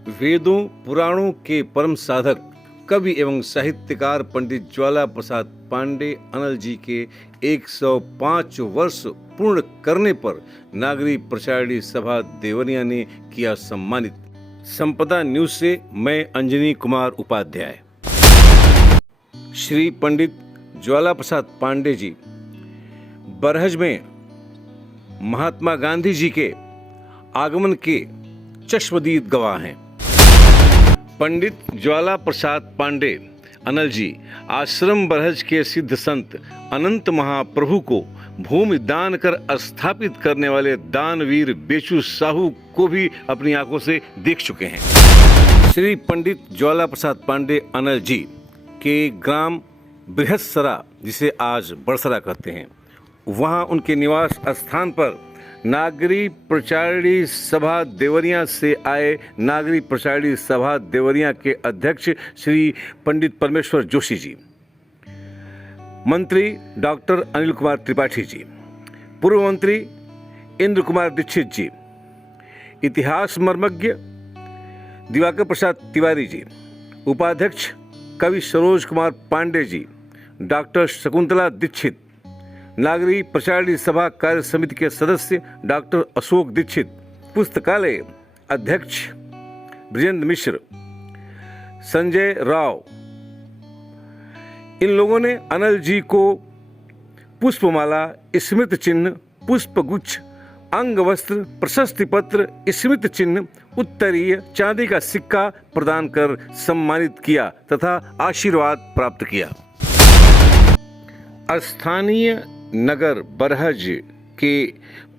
वेदों पुराणों के परम साधक कवि एवं साहित्यकार पंडित ज्वाला प्रसाद पांडे अनल जी के 105 वर्ष पूर्ण करने पर नागरी प्रचारिणी सभा देवरिया ने किया सम्मानित। संपदा न्यूज से मैं अंजनी कुमार उपाध्याय। श्री पंडित ज्वाला प्रसाद पांडे जी बरहज में महात्मा गांधी जी के आगमन के चश्मदीद गवाह हैं। पंडित ज्वाला प्रसाद पांडे अनल जी आश्रम बरहज के सिद्ध संत अनंत महाप्रभु को भूमि दान कर स्थापित करने वाले दानवीर बेचू साहू को भी अपनी आंखों से देख चुके हैं। श्री पंडित ज्वाला प्रसाद पांडे अनल जी के ग्राम बृहस्सरा, जिसे आज बड़सरा कहते हैं, वहाँ उनके निवास स्थान पर नागरी प्रचारिणी सभा देवरिया से आए नागरी प्रचारिणी सभा देवरिया के अध्यक्ष श्री पंडित परमेश्वर जोशी जी, मंत्री डॉक्टर अनिल कुमार त्रिपाठी जी, पूर्व मंत्री इंद्र कुमार दीक्षित जी, इतिहास मर्मज्ञ दिवाकर प्रसाद तिवारी जी, उपाध्यक्ष कवि सरोज कुमार पांडे जी, डॉक्टर शकुंतला दीक्षित, नागरी प्रचारिणी सभा कार्य समिति के सदस्य डॉक्टर अशोक दीक्षित, पुस्तकालय अध्यक्ष ब्रजेंद्र मिश्र, संजय राव, इन लोगों ने अनल जी को पुष्पमाला, स्मृति चिन्ह, पुष्पगुच्छ, अंग वस्त्र, प्रशस्ति पत्र, स्मृति चिन्ह, उत्तरीय, चांदी का सिक्का प्रदान कर सम्मानित किया तथा आशीर्वाद प्राप्त किया। स्थानीय नगर बरहज के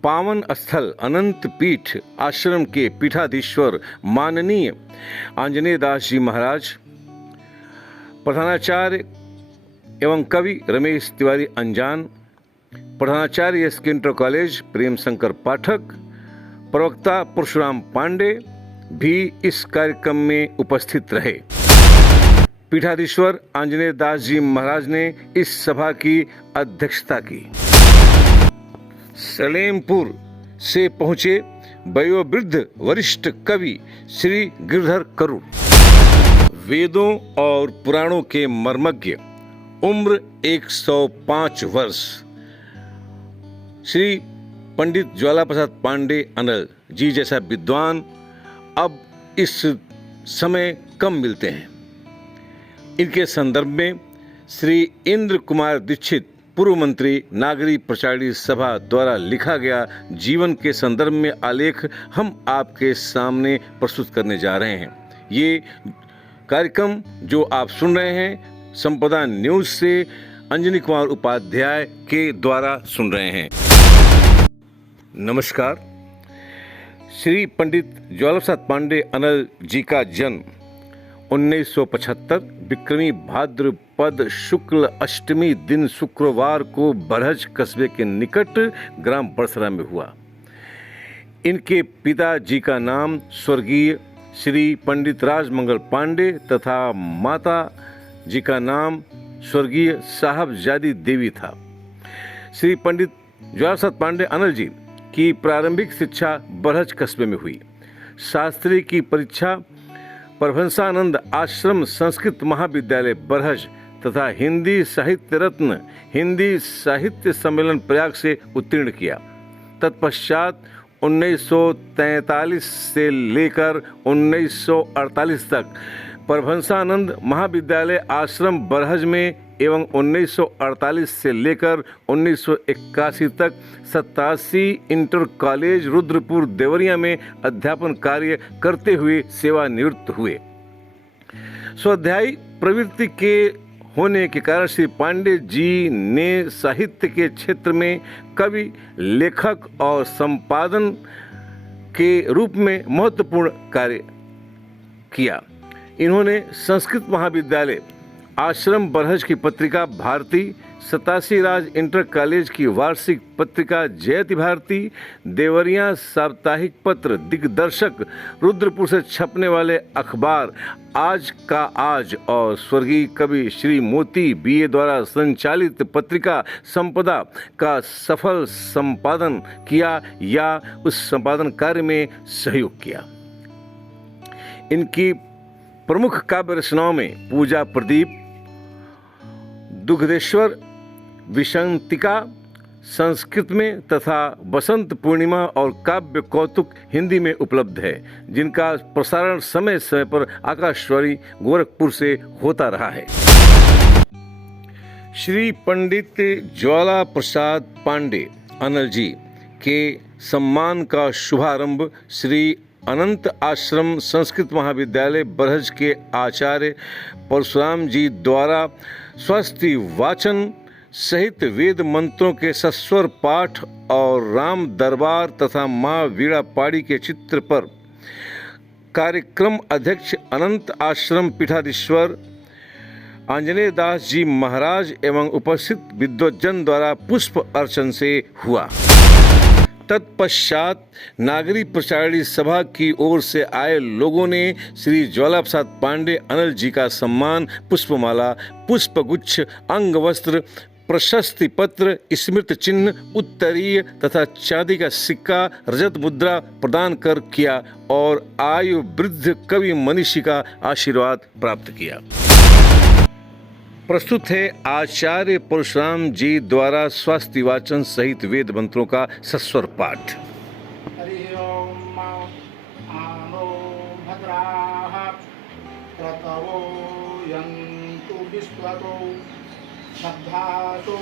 पावन स्थल अनंत पीठ आश्रम के पीठाधीश्वर माननीय आंजनेय दास जी महाराज, प्रधानाचार्य एवं कवि रमेश तिवारी अंजान, प्रधानाचार्य एस के इंटर कॉलेज प्रेम शंकर पाठक, प्रवक्ता परशुराम पांडे भी इस कार्यक्रम में उपस्थित रहे। पीठाधीश्वर आंजनेय दास जी महाराज ने इस सभा की अध्यक्षता की। सलेमपुर से पहुंचे वयोवृद्ध वरिष्ठ कवि श्री गिरधर करुड़, वेदों और पुराणों के मर्मज्ञ, उम्र 105 वर्ष, श्री पंडित ज्वाला प्रसाद पांडे अनल जी जैसा विद्वान अब इस समय कम मिलते हैं। इनके संदर्भ में श्री इंद्र कुमार दीक्षित, पूर्व मंत्री, नागरी प्रचारिणी सभा द्वारा लिखा गया जीवन के संदर्भ में आलेख हम आपके सामने प्रस्तुत करने जा रहे हैं। ये कार्यक्रम जो आप सुन रहे हैं संपदा न्यूज से अंजनी कुमार उपाध्याय के द्वारा सुन रहे हैं। नमस्कार। श्री पंडित ज्वाला प्रसाद पांडे अनल जी का जन्म 1975 विक्रमी भाद्रपद शुक्ल अष्टमी दिन शुक्रवार को बरहज कस्बे के निकट ग्राम बड़सरा में हुआ। इनके पिता जी का नाम स्वर्गीय श्री पंडित राजमंगल पांडे तथा माता जी का नाम स्वर्गीय साहबजादी देवी था। श्री पंडित ज्वाला प्रसाद पांडे अनल जी की प्रारंभिक शिक्षा बरहज कस्बे में हुई। शास्त्री की परीक्षा परभंसानंद आश्रम संस्कृत महाविद्यालय बरहज तथा हिंदी साहित्य रत्न हिंदी साहित्य सम्मेलन प्रयाग से उत्तीर्ण किया। तत्पश्चात 1943 से लेकर 1948 तक परभंसानंद महाविद्यालय आश्रम बरहज में एवं 1948 से लेकर 1981 तक 87 इंटर कॉलेज रुद्रपुर देवरिया में अध्यापन कार्य करते हुए सेवानिवृत्त हुए। स्वाध्यायी प्रवृत्ति के होने के कारण श्री पांडे जी ने साहित्य के क्षेत्र में कवि, लेखक और संपादन के रूप में महत्वपूर्ण कार्य किया। इन्होंने संस्कृत महाविद्यालय आश्रम बरहज की पत्रिका भारती, 87 राज इंटर कॉलेज की वार्षिक पत्रिका जयति भारती, देवरिया साप्ताहिक पत्र दिग्दर्शक, रुद्रपुर से छपने वाले अखबार आज का आज और स्वर्गीय कवि श्री मोती बीए द्वारा संचालित पत्रिका संपदा का सफल संपादन किया या उस संपादन कार्य में सहयोग किया। इनकी प्रमुख काव्य रचनाओं में पूजा प्रदीप, दुग्धेश्वर, विशंतिका संस्कृत में तथा बसंत पूर्णिमा और काव्य कौतुक हिंदी में उपलब्ध है, जिनका प्रसारण समय समय पर आकाशवाणी गोरखपुर से होता रहा है। श्री पंडित ज्वाला प्रसाद पांडे अनल जी के सम्मान का शुभारंभ श्री अनंत आश्रम संस्कृत महाविद्यालय बरहज के आचार्य परशुराम जी द्वारा स्वस्ति वाचन सहित वेद मंत्रों के सस्वर पाठ और राम दरबार तथा माँ वीणा पाड़ी के चित्र पर कार्यक्रम अध्यक्ष अनंत आश्रम पीठाधीश्वर आंजनेय दास जी महाराज एवं उपस्थित विद्वज्जन द्वारा पुष्प अर्चन से हुआ। तत्पश्चात नागरी प्रचारणी सभा की ओर से आए लोगों ने श्री ज्वाला प्रसाद पांडे अनल जी का सम्मान पुष्पमाला, पुष्पगुच्छ, अंगवस्त्र, प्रशस्ति पत्र, स्मृति चिन्ह, उत्तरीय तथा चांदी का सिक्का, रजत मुद्रा प्रदान कर किया और आयु वृद्ध कवि मनीषी का आशीर्वाद प्राप्त किया। प्रस्तुत है आचार्य परशुराम जी द्वारा स्वास्ति वाचन सहित वेद मंत्रों का सस्वर पाठ। हरि ओम आनो भद्राः क्रतवो यन्तु विश्वतो श्रद्धासु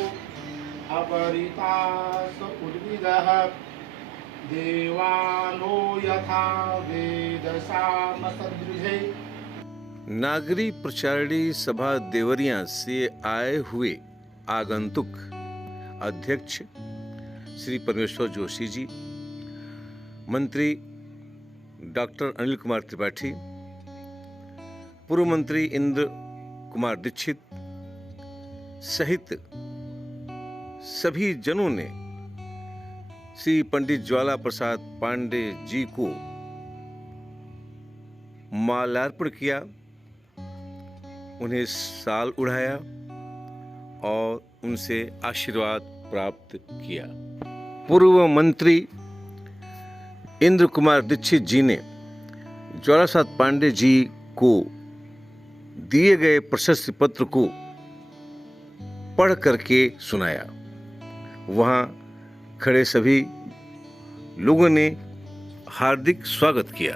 अपरितास उद्भिदः देवानो यथा वेदसाम सदृशे। नागरी प्रचारणी सभा देवरिया से आए हुए आगंतुक अध्यक्ष श्री परमेश्वर जोशी जी, मंत्री डॉक्टर अनिल कुमार त्रिपाठी, पूर्व मंत्री इंद्र कुमार दीक्षित सहित सभी जनों ने श्री पंडित ज्वाला प्रसाद पांडे जी को माल्यार्पण किया, उन्हें साल उड़ाया और उनसे आशीर्वाद प्राप्त किया। पूर्व मंत्री इंद्र कुमार दीक्षित जी ने ज्वाला प्रसाद पांडे जी को दिए गए प्रशस्ति पत्र को पढ़ करके सुनाया। वहां खड़े सभी लोगों ने हार्दिक स्वागत किया।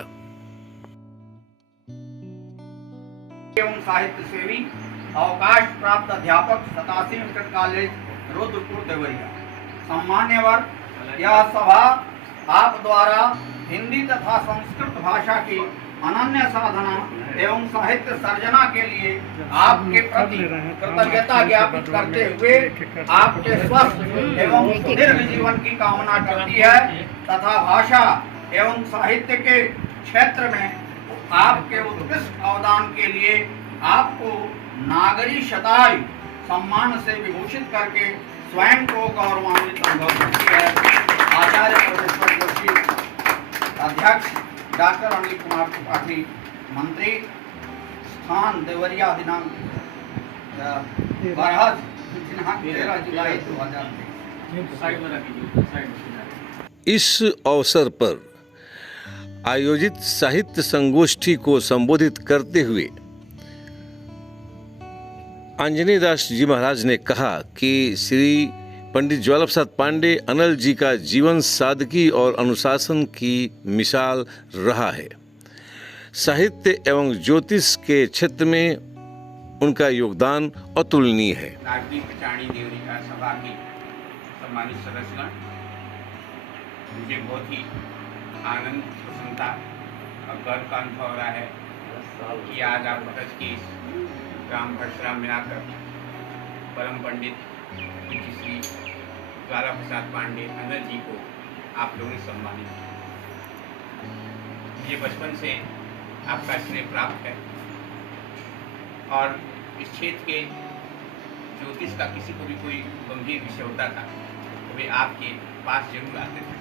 एवं साहित्य सेवी अवकाश प्राप्त अध्यापक 87 इंटर कॉलेज रुद्रपुर देवरिया। सम्मान्यवर, यह सभा आप द्वारा हिंदी तथा संस्कृत भाषा की अनन्य साधना एवं साहित्य सर्जना के लिए आपके प्रति कृतज्ञता ज्ञापित करते हुए आपके स्वस्थ एवं दीर्घ जीवन की कामना करती है तथा भाषा एवं साहित्य के क्षेत्र में आपके उत्कृष्ट अवदान के लिए आपको नागरी शतायु सम्मान से विभूषित करके स्वयं को गौरवान्वित अनुभव करती है। आचार्य परमेश्वर जोशी, अध्यक्ष डॉक्टर अनिल कुमार त्रिपाठी, मंत्री स्थान देवरिया, दिनांक 13 जुलाई 2023। इस अवसर पर आयोजित साहित्य संगोष्ठी को संबोधित करते हुए आंजनेय दास जी महाराज ने कहा कि श्री पंडित ज्वाला प्रसाद पांडे अनल जी का जीवन सादगी और अनुशासन की मिसाल रहा है। साहित्य एवं ज्योतिष के क्षेत्र में उनका योगदान अतुलनीय है। नागरी प्रचारणी देवरिया सभा की सम्मानित सदस्यगण, मुझे बहुत ही आनंद, प्रसन्नता और गर्व का अनुभव हो रहा है कि आज आप बरहज की ग्राम परशुराम में आकर परम पंडित श्री ज्वाला प्रसाद पांडे अनल जी को आप लोगों ने सम्मानित किया। मुझे बचपन से आपका स्नेह प्राप्त है और इस क्षेत्र के ज्योतिष का किसी को भी कोई गंभीर विषय होता था तो वे आपके पास जरूर आते थे।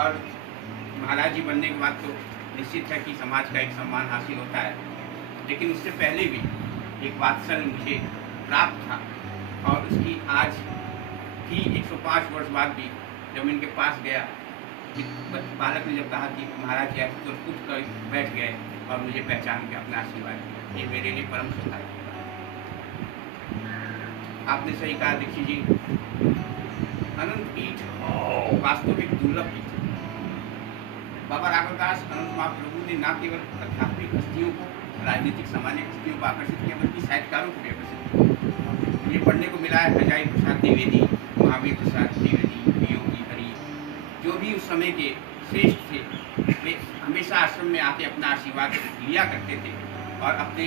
और महाराज जी बनने के बाद तो निश्चित है कि समाज का एक सम्मान हासिल होता है, लेकिन उससे पहले भी एक वात्सल्य मुझे प्राप्त था और उसकी आज भी 105 वर्ष बाद भी जब इनके पास गया बालक ने जब कहा कि महाराज जी आप तो उठ कर बैठ गए और मुझे पहचान के अपना आशीर्वाद दिया, ये मेरे लिए परम सौभाग्य। आपने सही कहा दीक्षित जी, अनंत पीठ वास्तविक दुर्लभ पीठ। बाबा राघवदास अनंत महाप्रभु ने न केवल आध्यात्मिक हस्तियों को, राजनीतिक सामाजिक हस्तियों को आकर्षित किया, बल्कि साहित्यकारों को भी आकर्षित किया। मुझे पढ़ने को मिला है हजारी प्रसाद द्विवेदी, महावीर प्रसाद द्विवेदी, वियोगी हरि, जो भी उस समय के श्रेष्ठ थे, वे हमेशा आश्रम में आके अपना आशीर्वाद लिया करते थे और अपने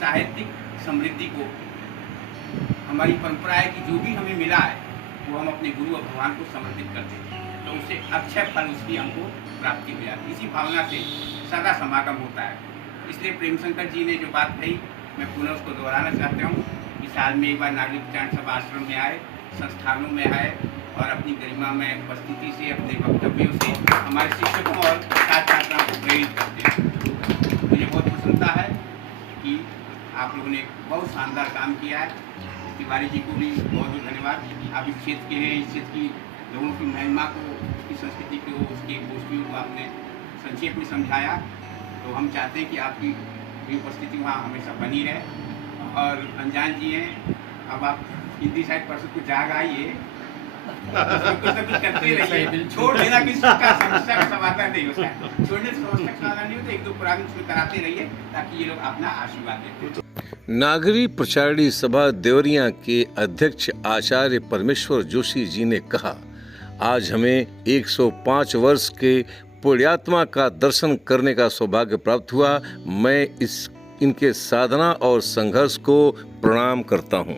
साहित्यिक समृद्धि को, हमारी परंपरा है कि जो भी हमें मिला है वो हम अपने गुरु और भगवान को समर्पित करते थे, तो उससे अक्षय फल उसकी हमको प्राप्ति हो जाती। इसी भावना से सदा समागम होता है। इसलिए प्रेम शंकर जी ने जो बात कही, मैं पुनः उसको दोहराना चाहता हूँ कि साल में एक बार नागरिक विचार सभा आश्रम में आए, संस्थानों में आए और अपनी गरिमा में उपस्थिति से, अपने वक्तव्यों से हमारे शिक्षकों और छात्र छात्राओं को प्रेरित करते हैं। मुझे बहुत प्रसन्नता है कि आप लोगों ने बहुत शानदार काम किया है। तिवारी जी को भी बहुत बहुत धन्यवाद। आप इस क्षेत्र के हैं, इस क्षेत्र की लोगों की महिमा को, उसकी संस्कृति को, उसकी गोष्ठियों को आपने संक्षेप में समझाया। तो हम चाहते हैं कि आपकी भी उपस्थिति वहाँ हमेशा बनी रहे। और अनजान जी हैं, अब आप हिंदी साहित्य परिषद को जाग आइए, कुछ ना कुछ करते रहिए, छोड़ देना कि समस्या का समाधान नहीं होता है, छोड़ने से समस्या का समाधान नहीं होता, एक दो पुराने उसमें कराते रहिए ताकि ये लोग अपना आशीर्वाद देते। नागरी प्रचारणी सभा देवरिया के अध्यक्ष आचार्य परमेश्वर जोशी जी ने कहा, आज हमें 105 वर्ष के पुण्यात्मा का दर्शन करने का सौभाग्य प्राप्त हुआ। मैं इनके साधना और संघर्ष को प्रणाम करता हूँ।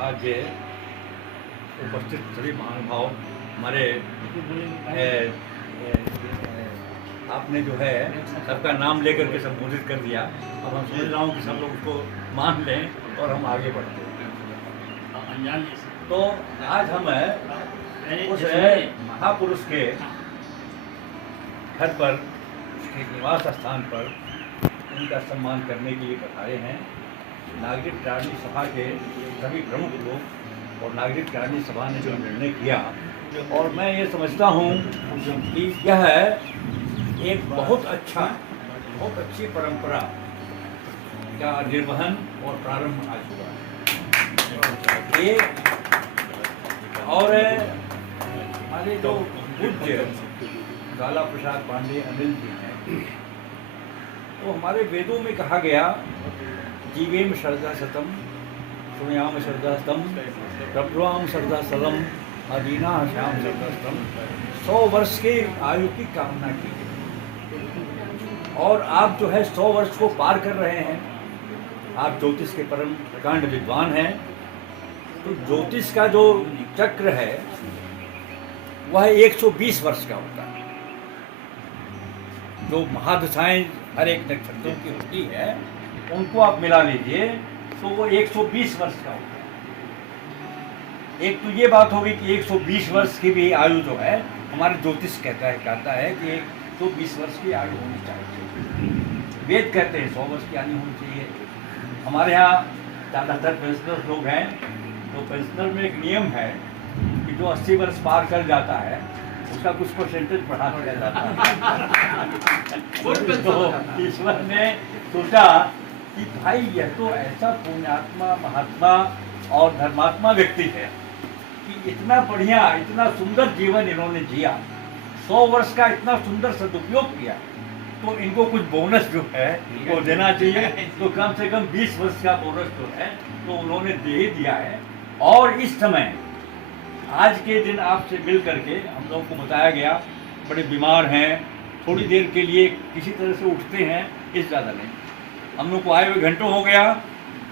आज उपस्थित सभी महानुभाव, हमारे आपने जो है सबका नाम लेकर के संबोधित कर दिया। अब हम समझ रहा हूँ कि सब लोग उसको मान लें और हम आगे बढ़ते हैं। तो आज हम उस महापुरुष के घर पर, उसके निवास स्थान पर उनका सम्मान करने के लिए पधारे हैं। नागरिक प्रचारणी सभा के सभी प्रमुख लोग और नागरिक प्रचारणी सभा ने जो निर्णय किया, और मैं ये समझता हूँ कि यह एक बहुत अच्छी परंपरा का निर्वहन और प्रारंभ आज हुआ है। ये और हमारे जो पूज्य लाला प्रसाद पांडे अनिल जी हैं, तो हमारे वेदों में कहा गया, जीवेम श्रद्धा सतम सुनयाम श्रद्धा स्तम प्रभुआम श्रद्धा सलम अदीना श्याम श्रद्धा स्तम। 100 वर्ष के आयु की कामना की और आप जो है 100 वर्ष को पार कर रहे हैं। आप ज्योतिष के परम प्रकांड विद्वान हैं, तो ज्योतिष का जो चक्र है वह 120 वर्ष का होता है। जो महादशाएं हर एक नक्षत्रों की होती है, उनको आप मिला लीजिए तो वो 120 वर्ष का होता है। एक तो ये बात होगी कि 120 वर्ष की भी आयु जो है, हमारा ज्योतिष कहता है कि 120 वर्ष की आयु होनी चाहिए। वेद कहते हैं 100 वर्ष की आयु होनी चाहिए। हमारे यहाँ ज़्यादातर पेंशनर लोग हैं, तो पेंशनर में एक नियम है कि जो 80 वर्ष पार कर जाता है उसका कुछ परसेंटेज बढ़ा दिया जाता है। तो ईश्वर ने सोचा कि भाई यह तो ऐसा पुण्यात्मा, महात्मा और धर्मात्मा व्यक्ति है कि इतना बढ़िया, इतना सुंदर जीवन इन्होंने जिया, 100 वर्ष का इतना सुंदर सदुपयोग किया, तो इनको कुछ बोनस जो है वो देना चाहिए। तो कम से कम 20 वर्ष का बोनस जो है तो उन्होंने दे ही दिया है। और इस समय आज के दिन आपसे मिल करके हम लोगों को बताया गया, बड़े बीमार हैं, थोड़ी देर के लिए किसी तरह से उठते हैं, इस ज़्यादा नहीं। हम लोग को आए हुए घंटों हो गया,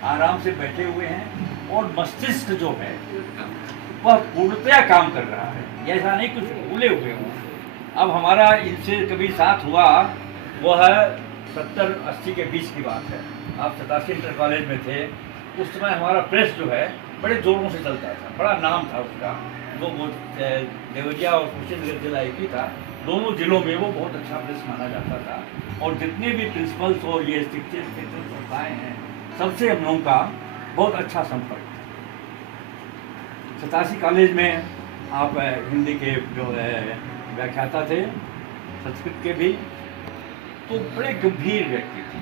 आराम से बैठे हुए हैं और मस्तिष्क जो है वह पूर्णतया काम कर रहा है, ऐसा नहीं कुछ भूले हुए हों। अब हमारा इनसे कभी साथ हुआ, वह 70-80 के बीच की बात है। आप 87 इंटर कॉलेज में थे, उस समय हमारा प्रेस जो है बड़े जोरों से चलता था, बड़ा नाम था उसका। वो देवरिया और कुशीनगर जिला एक ही था, दोनों जिलों में वो बहुत अच्छा प्रेस माना जाता था। और जितने भी प्रिंसिपल्स और ये शिक्षित संस्थाएँ हैं, सबसे हम लोगों का बहुत अच्छा संपर्क था। 87 कॉलेज में आप हिंदी के जो है व्याख्याता थे, संस्कृत के भी, तो बड़े गंभीर व्यक्ति थे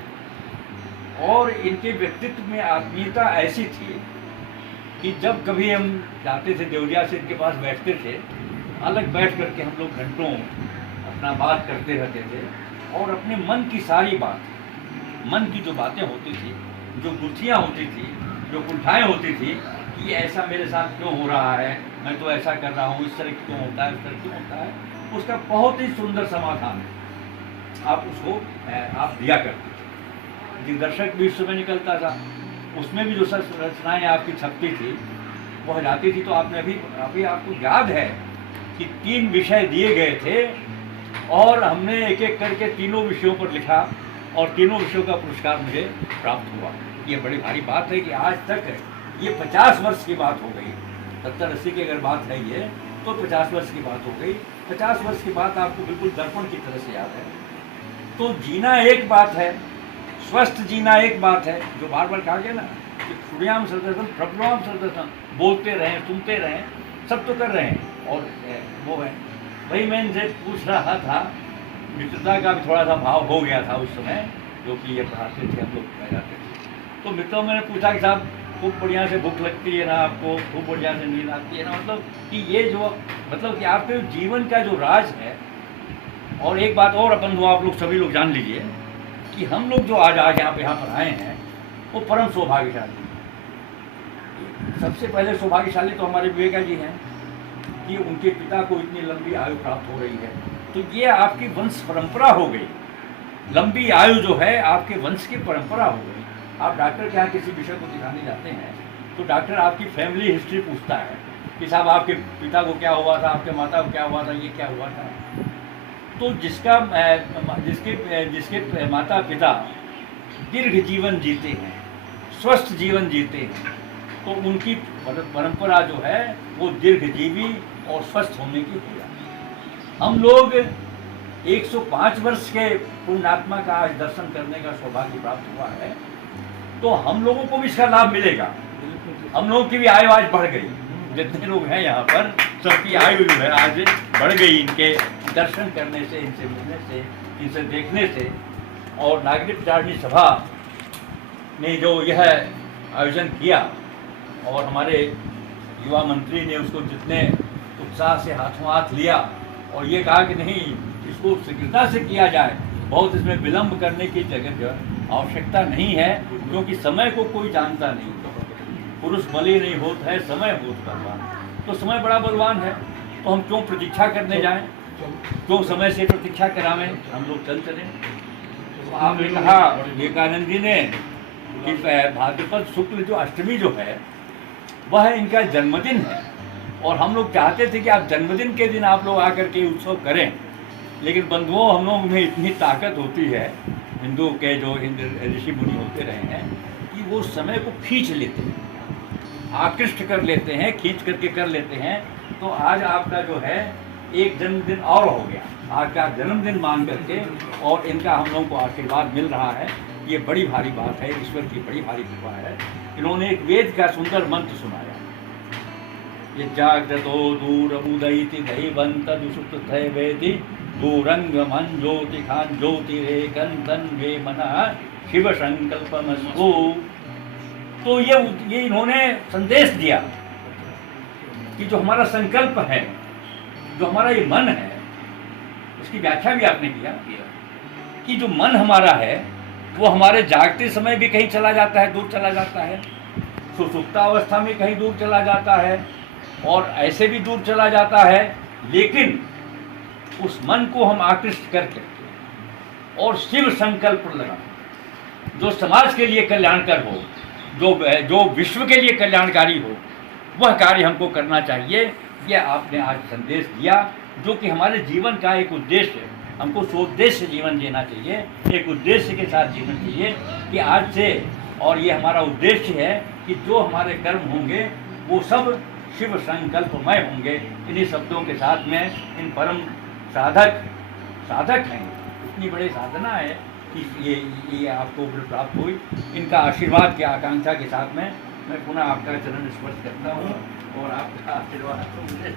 और इनके व्यक्तित्व में आत्मीयता ऐसी थी कि जब कभी हम जाते थे देवरिया से इनके पास बैठते थे, अलग बैठ करके हम लोग घंटों अपना बात करते रहते थे और अपने मन की सारी बात, मन की जो बातें होती थी, जो गुत्थियाँ होती थी, जो कुंठाएँ होती थी कि ऐसा मेरे साथ क्यों हो रहा है, मैं तो ऐसा कर रहा हूँ, इस तरह क्यों होता है, इस तरह क्यों होता है, उसका बहुत ही सुंदर समाधान आप उसको आप दिया करते थे। दिग्दर्शक भी इस समय निकलता था, उसमें भी जो रचनाएँ आपकी छपती थी वह जाती थी, तो आपने अभी आपको याद है कि 3 विषय दिए गए थे और हमने एक एक करके तीनों विषयों पर लिखा और तीनों विषयों का पुरस्कार मुझे प्राप्त हुआ। ये बड़ी भारी बात है कि आज तक ये 50 वर्ष की बात हो गई, 70-80 की अगर बात है ये तो 50 वर्ष की बात हो गई। 50 वर्ष की बात आपको बिल्कुल दर्पण की तरह से याद है। तो जीना एक बात है, स्वस्थ जीना एक बात है, जो बार बार कहा गया ना कि श्रुयाम सरदर्शन प्रभुआम सरदर्शन, बोलते रहें, सुनते रहें, सब तो कर रहे हैं। और वो है वही मैं इनसे पूछ रहा था, मित्रता का भी थोड़ा सा भाव हो गया था उस समय, जो कि ये पढ़ाते थे, हम लोग पढ़ाते थे। तो मित्रों मैंने पूछा कि साहब खूब बढ़िया से भूख लगती है ना आपको, खूब बढ़िया से नींद आती है ना, मतलब कि ये जो मतलब कि आपके जीवन का जो राज है। और एक बात और अपन वो आप लोग सभी लोग जान लीजिए कि हम लोग जो आज यहाँ पर आए हैं वो परम सौभाग्यशाली। सबसे पहले सौभाग्यशाली तो हमारे विवेका जी हैं कि उनके पिता को इतनी लंबी आयु प्राप्त हो रही है, तो ये आपकी वंश परंपरा हो गई। लंबी आयु जो है आपके वंश की परंपरा हो गई। आप डॉक्टर के यहाँ किसी विषय को दिखाने जाते हैं तो डॉक्टर आपकी फैमिली हिस्ट्री पूछता है कि साहब आपके पिता को क्या हुआ था, आपके माता को क्या हुआ था, ये क्या हुआ था। तो जिसके माता पिता दीर्घ जीवन जीते हैं, स्वस्थ जीवन जीते हैं, तो उनकी परंपरा जो है वो दीर्घजीवी और स्वस्थ होने की हो जाती है। हम लोग 105 वर्ष के पुण्यात्मा का आज दर्शन करने का सौभाग्य प्राप्त हुआ है, तो हम लोगों को भी इसका लाभ मिलेगा। हम लोगों की भी आयु आज बढ़ गई, जितने लोग हैं यहाँ पर सबकी आयु जो है आज बढ़ गई इनके दर्शन करने से, इनसे मिलने से, इनसे देखने से। और नागरिक विचारणी सभा ने जो यह आयोजन किया और हमारे युवा मंत्री ने उसको जितने उत्साह से हाथों हाथ लिया और ये कहा कि नहीं इसको शीघ्रता से किया जाए, बहुत इसमें विलंब करने की जगह आवश्यकता नहीं है, क्योंकि समय को कोई जानता नहीं। पुरुष बलि नहीं होता है, समय बहुत बलवान। तो समय बड़ा बलवान है, तो हम क्यों प्रतीक्षा करने जाएं, क्यों समय से प्रतीक्षा करावें, हम लोग चलें। तो आपने कहा विवेकानंद जी ने कि भाद्रपद शुक्ल जो अष्टमी जो है वह इनका जन्मदिन है, और हम लोग चाहते थे कि आप जन्मदिन के दिन आप लोग आकर के उत्सव करें, लेकिन बंधुओं हम लोग में इतनी ताकत होती है, हिंदू के जो ऋषि मुनि होते रहे हैं, कि वो समय को खींच लेते हैं, आकृष्ट कर लेते हैं, खींच करके कर लेते हैं। तो आज आपका जो है एक जन्मदिन और हो गया, आज का जन्मदिन मान करके, और इनका हम लोगों को आशीर्वाद मिल रहा है। ये बड़ी भारी बात है, ईश्वर की बड़ी भारी कृपा है। इन्होंने एक वेद का सुंदर मंत्र सुनाया, ये जाग्रतो दूरमुदयति दैवंत दुसुप्तथय वेति दूरंग मन ज्योति खान ज्योतिरेकं तन्वे मनः शिव संकल्पमस्तु। तो ये इन्होंने संदेश दिया कि जो हमारा संकल्प है, जो हमारा ये मन है, उसकी व्याख्या भी आपने किया कि जो मन हमारा है वो हमारे जागते समय भी कहीं चला जाता है, दूर चला जाता है, सुसुप्तावस्था में कहीं दूर चला जाता है, और ऐसे भी दूर चला जाता है। लेकिन उस मन को हम आकृष्ट करके और शिव संकल्प लगा, जो समाज के लिए कल्याणकर हो, जो विश्व के लिए कल्याणकारी हो, वह कार्य हमको करना चाहिए। यह आपने आज संदेश दिया, जो कि हमारे जीवन का एक उद्देश्य है। हमको सोद्देश्य जीवन जीना चाहिए, एक उद्देश्य के साथ जीवन चाहिए कि आज से, और ये हमारा उद्देश्य है कि जो हमारे कर्म होंगे वो सब शिव संकल्पमय होंगे। इन्हीं शब्दों के साथ में इन परम साधक हैं, इतनी बड़ी साधना है कि ये आपको प्राप्त हुई। इनका आशीर्वाद की आकांक्षा के साथ में मैं पुनः आपका चरण स्पर्श करता हूँ और आपका आशीर्वाद तो मुझे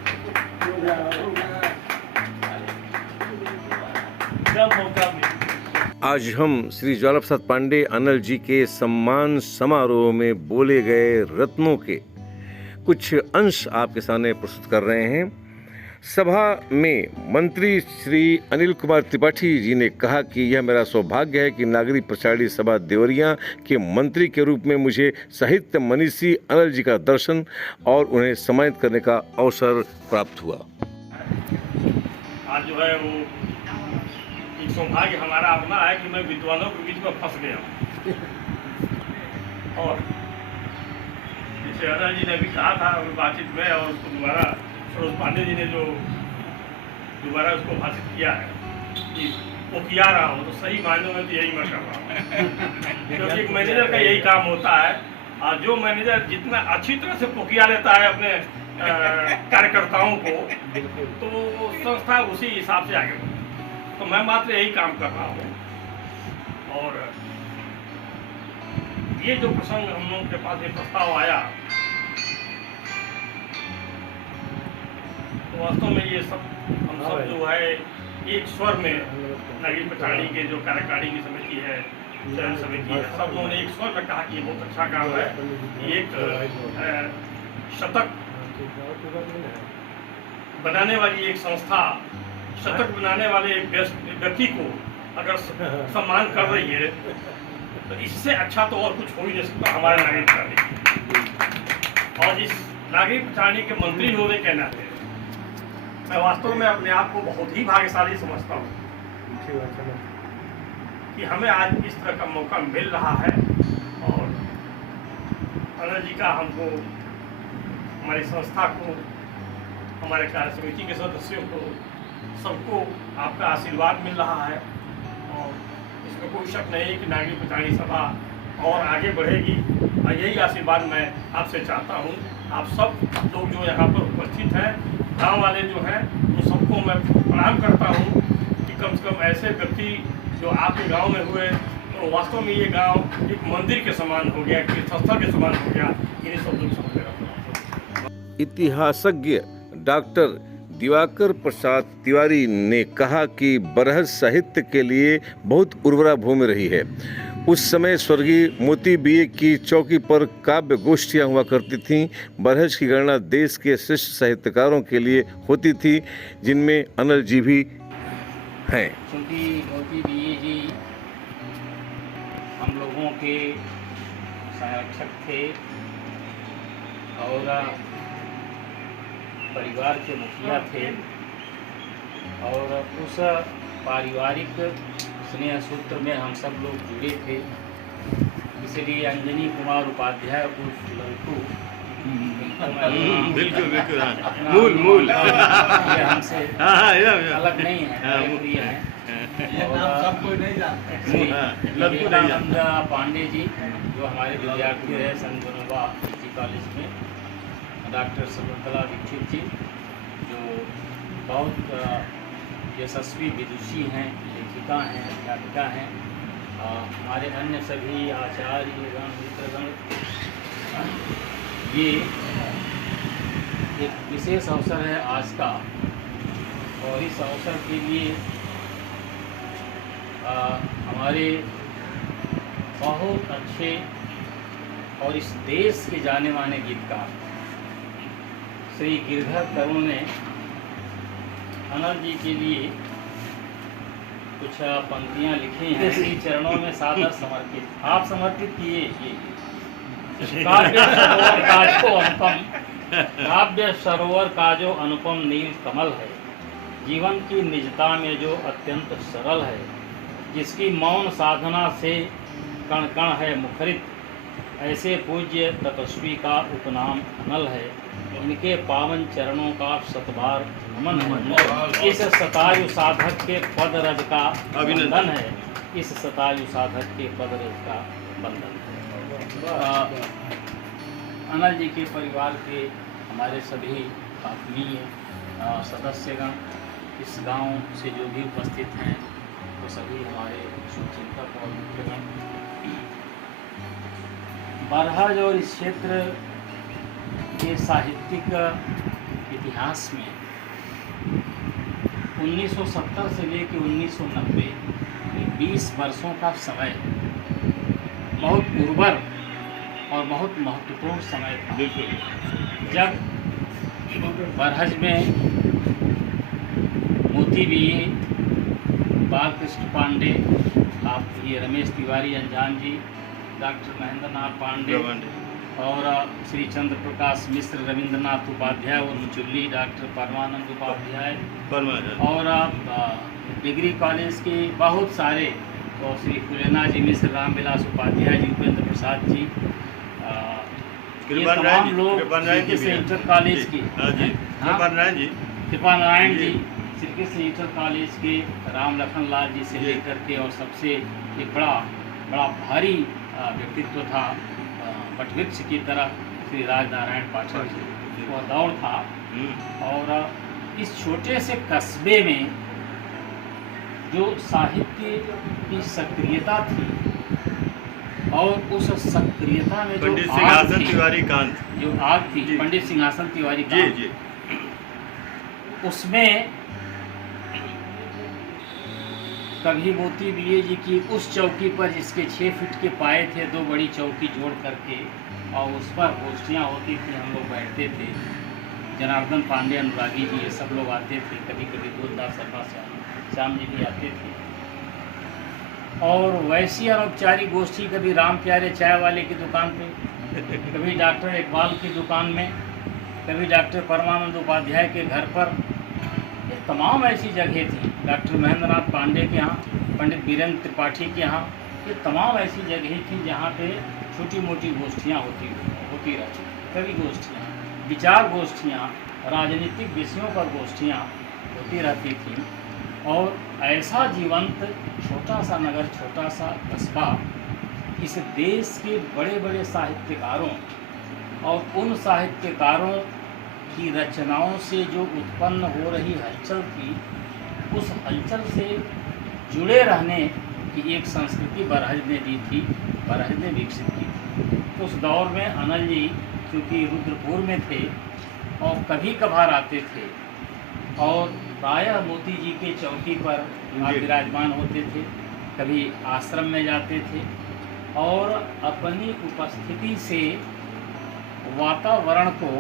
जब मौका मिले। आज हम श्री ज्वाला प्रसाद पांडे अनल जी के सम्मान समारोह में बोले गए रत्नों के कुछ अंश आपके सामने प्रस्तुत कर रहे हैं। सभा में मंत्री श्री अनिल कुमार त्रिपाठी जी ने कहा कि यह मेरा सौभाग्य है कि नागरिक प्रचारणी सभा देवरिया के मंत्री के रूप में मुझे साहित्य मनीषी अनिल जी का दर्शन और उन्हें सम्मानित करने का अवसर प्राप्त हुआ। आज जो है वो एक सौभाग्य हमारा अपना है कि मैं विद्वानों के बीच में फंस गया हूँ। और जैसे अनिल जी ने भी कहा था बातचीत में, और उसको दोबारा सरोज पांडे जी ने जो दोबारा उसको भाषित किया है कि वो किया रहा हो, तो सही मायनों में तो यही मैं कर रहा हूँ। क्योंकि एक मैनेजर का यही काम होता है, और जो मैनेजर जितना अच्छी तरह से पोकिया लेता है अपने कार्यकर्ताओं को, तो संस्था उसी हिसाब से आगे बढ़ती है। तो मैं मात्र यही काम कर रहा हूँ। और ये जो प्रसंग हम लोगों के पास ये प्रस्ताव आया, तो वास्तव में ये सब हम सब जो है एक स्वर में नागरिक प्रचारणी के जो कार्यकारिणी की समिति है, चयन समिति है, सब लोगों ने एक स्वर में कहा कि ये बहुत अच्छा काम है। ये एक शतक बनाने वाली एक संस्था, शतक बनाने वाले एक व्यक्ति को अगर सम्मान कर रही है, तो इससे अच्छा तो और कुछ हो ही नहीं सकता हमारे नागरिक प्रचारणी। और इस नागरिक प्रचारणी के मंत्री होने के नाते मैं वास्तव में अपने आप को बहुत ही भाग्यशाली समझता हूँ कि हमें आज इस तरह का मौका मिल रहा है। और अनिल जी का हमको, हमारी संस्था को, हमारे कार्य समिति के सदस्यों को, सबको आपका आशीर्वाद मिल रहा है। और इसमें कोई शक नहीं है कि नागरिक प्रचारणी सभा और आगे बढ़ेगी, और यही आशीर्वाद मैं आपसे चाहता हूँ। आप सब लोग जो यहाँ पर उपस्थित हैं, गांव वाले जो हैं, उन सबको मैं प्रणाम करता हूँ कि कम से कम ऐसे व्यक्ति जो आपके गांव में हुए, तो वास्तव में ये गांव एक मंदिर के समान हो गया, एक संस्था के समान हो गया। इन्हीं सब लोग समझ रहा। इतिहासज्ञ डॉक्टर दिवाकर प्रसाद तिवारी ने कहा कि बरहज साहित्य के लिए बहुत उर्वरा भूमि रही है। उस समय स्वर्गीय मोती बीए की चौकी पर काव्य गोष्ठियाँ हुआ करती थीं। बरहज की गणना देश के श्रेष्ठ साहित्यकारों के लिए होती थी, जिनमें अनिल जी भी हैं। क्योंकि मोती बीए जी हम लोगों के संरक्षक थे और परिवार के मुखिया थे, और उस पारिवारिक स्नेह सूत्र में हम सब लोग जुड़े थे। इसलिए अंजनी कुमार उपाध्याय उर्फ लल्टू बिल्कुल मूल ये हमसे अलग नहीं है, प्रिय है। और विवेकानंद पांडे जी जो हमारे विद्यार्थी रहे संत विनोबा पीजी कॉलेज में, डॉक्टर शकुंतला दीक्षित जी जो बहुत यशस्वी विदुषी हैं, लेखिका हैं, अध्यापिका हैं, हमारे अन्य सभी आचार्यगण, मित्रगण, ये एक विशेष अवसर है आज का। और इस अवसर के लिए हमारे बहुत अच्छे और इस देश के जाने माने गीतकार श्री गिरधर तरुण ने अनिल जी के लिए कुछ पंक्तियाँ लिखी हैं, श्री चरणों में सादर समर्पित। आप समर्पित किए ये काव्य सरोवर का जो अनुपम नील कमल है, जीवन की निजता में जो अत्यंत सरल है, जिसकी मौन साधना से कण कण है मुखरित, ऐसे पूज्य तपस्वी का उपनाम अनल है। इनके पावन चरणों का शतबार नमन है। इस शतायु साधक के पद रज का बंधन है, इस शतायु साधक के पद रज का बंधन है। अनिल जी के परिवार के हमारे सभी आत्मीय सदस्यगण, इस गांव से जो भी उपस्थित हैं, वो सभी हमारे शुभचिंतक और मित्रगण, बरहज और इस क्षेत्र के साहित्यिक इतिहास में 1970 से लेकर 1990 20 वर्षों का समय बहुत उर्वर और बहुत महत्वपूर्ण समय था। जब बरहज में मोती बीए, बालकृष्ण पांडे, आप ये रमेश तिवारी अंजान जी, डॉक्टर महेंद्र नाथ पांडे और श्री चंद्र प्रकाश मिश्र, रविंद्रनाथ उपाध्याय और मुचुल्ली डॉक्टर परमानंद उपाध्याय और डिग्री कॉलेज के बहुत सारे, और श्री फुलेना जी मिश्र, रामविलास उपाध्याय जी, उपेंद्र प्रसाद जी, ये तमाम लोग श्री इंटर कॉलेज के कृपा नारायण जी, श्री से इंटर कॉलेज के राम लखन लाल जी से लेकर के, और सबसे एक बड़ा भारी व्यक्तित्व था वटवृक्ष की तरह श्री राजनारायण पाठक जी, वह दौर था। और इस छोटे से कस्बे में जो साहित्य की सक्रियता थी और उस सक्रियता में पंडित सिंहासन तिवारी कांत, जो आग थी, पंडित सिंहासन तिवारी कांत, उसमें कभी मोती बीए जी की उस चौकी पर जिसके 6 फीट के पाए थे, 2 बड़ी चौकी जोड़ करके, और उस पर गोष्ठियाँ होती थी, हम लोग बैठते थे। जनार्दन पांडे, अनुरागी जी, ये सब लोग आते थे, कभी कभी दूरदास शर्मा श्याम जी भी आते थे। और वैसी अनौपचारिक गोष्ठी कभी राम प्यारे चाय वाले की दुकान पे, कभी डॉक्टर इकबाल की दुकान में, कभी डॉक्टर परमानंद उपाध्याय के घर पर, ये तमाम ऐसी जगह थी। डॉक्टर महेंद्र नाथ पांडे के यहाँ, पंडित वीरेंद्र त्रिपाठी के यहाँ, ये तमाम ऐसी जगह थी जहाँ पे छोटी मोटी गोष्ठियाँ होती रहती। कवि गोष्ठियाँ, विचार गोष्ठियाँ, राजनीतिक विषयों पर गोष्ठियाँ होती रहती थी। और ऐसा जीवंत छोटा सा नगर, छोटा सा कस्बा, इस देश के बड़े बड़े साहित्यकारों और उन साहित्यकारों की रचनाओं से जो उत्पन्न हो रही हलचल थी, उस हलचल से जुड़े रहने की एक संस्कृति बरहज ने दी थी, बरहज ने विकसित की थी। उस दौर में अनल जी क्योंकि रुद्रपुर में थे और कभी कभार आते थे, और प्रायः मोती जी के चौकी पर विराजमान होते थे, कभी आश्रम में जाते थे, और अपनी उपस्थिति से वातावरण को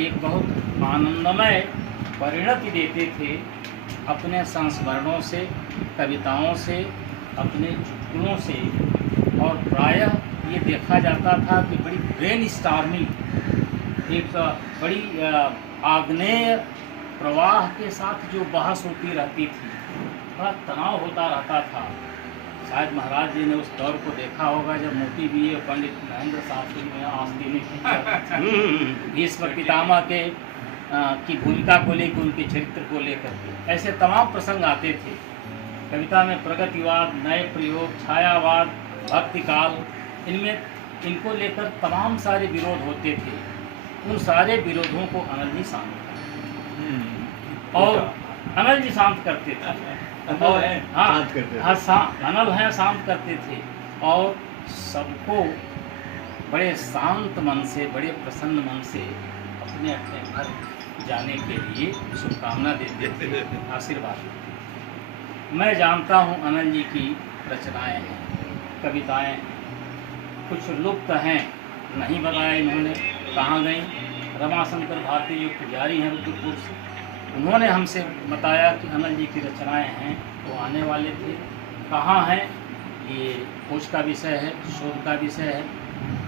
एक बहुत आनंदमय परिणति देते थे। अपने संस्मरणों से, कविताओं से, अपने चुटकुलों से, और प्रायः ये देखा जाता था कि बड़ी ब्रेन स्टॉर्मिंग, एक बड़ी आग्नेय प्रवाह के साथ जो बहस होती रहती थी, बड़ा तनाव होता रहता था। शायद महाराज जी ने उस दौर को देखा होगा जब मोती बीए पंडित महेंद्र शास्त्री में आस्तीन की भीष्म पितामह के की भूमिका को लेकर, उनके चरित्र को लेकर के ऐसे तमाम प्रसंग आते थे। कविता में प्रगतिवाद, नए प्रयोग, छायावाद, भक्तिकाल, इनमें इनको लेकर तमाम सारे विरोध होते थे। उन सारे विरोधों को अनल जी शांत करते, और अनल जी शांत करते थे, और अनल हैं शांत करते थे, और सबको बड़े शांत मन से, बड़े प्रसन्न मन से अपने अपने घर जाने के लिए शुभकामना देते थे, आशीर्वाद। मैं जानता हूँ अनल जी की रचनाएं हैं, कविताएं कुछ लुप्त हैं, नहीं बताया इन्होंने कहाँ गई। रमाशंकर भारती जो पुजारी हैं रुद्रपुर से, उन्होंने हमसे बताया कि अनल जी की रचनाएं हैं, वो आने वाले थे। कहाँ हैं, ये खोज का विषय है, शोध का विषय है,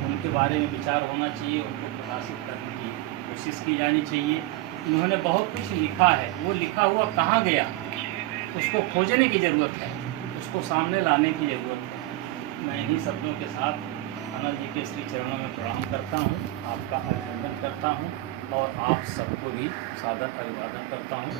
उनके बारे में विचार होना चाहिए, उनको प्रकाशित करने की कोशिश की जानी चाहिए। उन्होंने बहुत कुछ लिखा है, वो लिखा हुआ कहाँ गया, उसको खोजने की ज़रूरत है, उसको सामने लाने की ज़रूरत है। मैं इन्हीं शब्दों के साथ अनल जी के श्री चरणों में प्रणाम करता हूँ, आपका अभिनंदन करता हूँ, और आप सबको भी सादर अभिवादन करता हूँ।